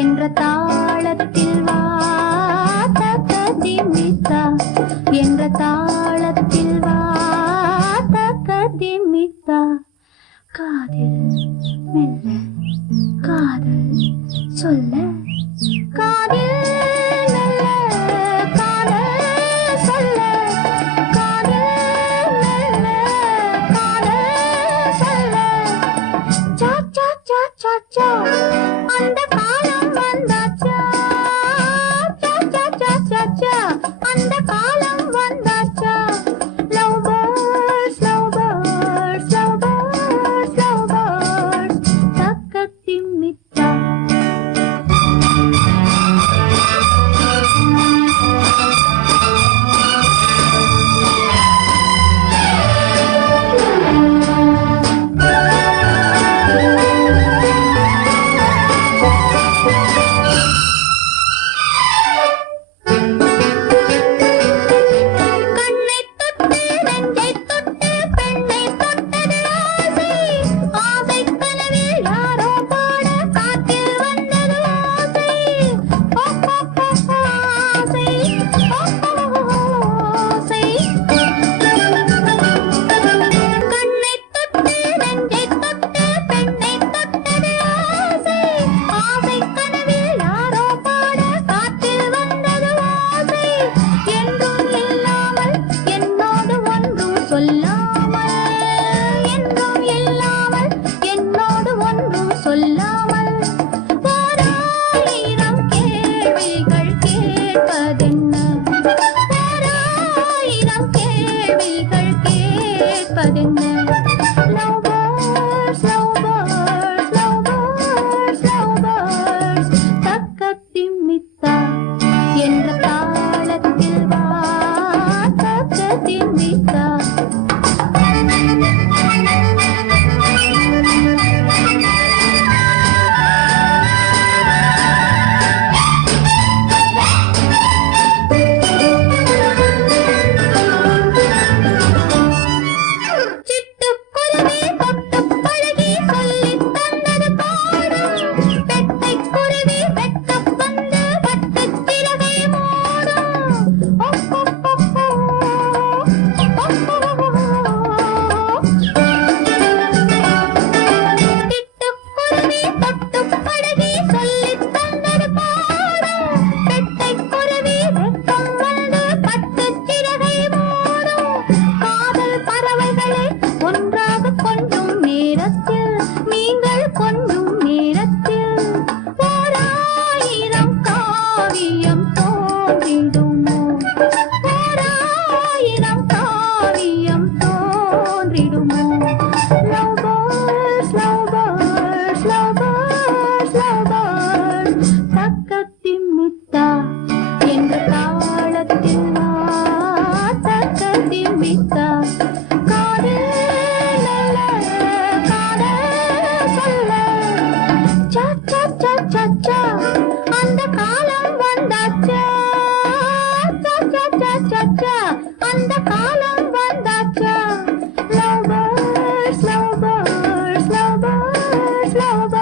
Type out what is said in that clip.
என்ற தாளத்தில் வா தக்கதிமித்தா, என்ற தாளத்தில் வா தக்கதிமித்தா. காதில் மெல்ல காதல் சொல்ல, காதில் மெல்ல காதல் சொல்ல, காதில் மெல்ல காதல் சொல்ல. சா சா சா சா சா, அந்த காலம் வந்தாச்சா. சா சா சா சா சா, அந்த காலம் வந்தாச்சா. Love birds love birds love birds love birds தக்கதிமித்தா. அந்த காலம் வந்தாச்சா. Love birds love birds love birds love birds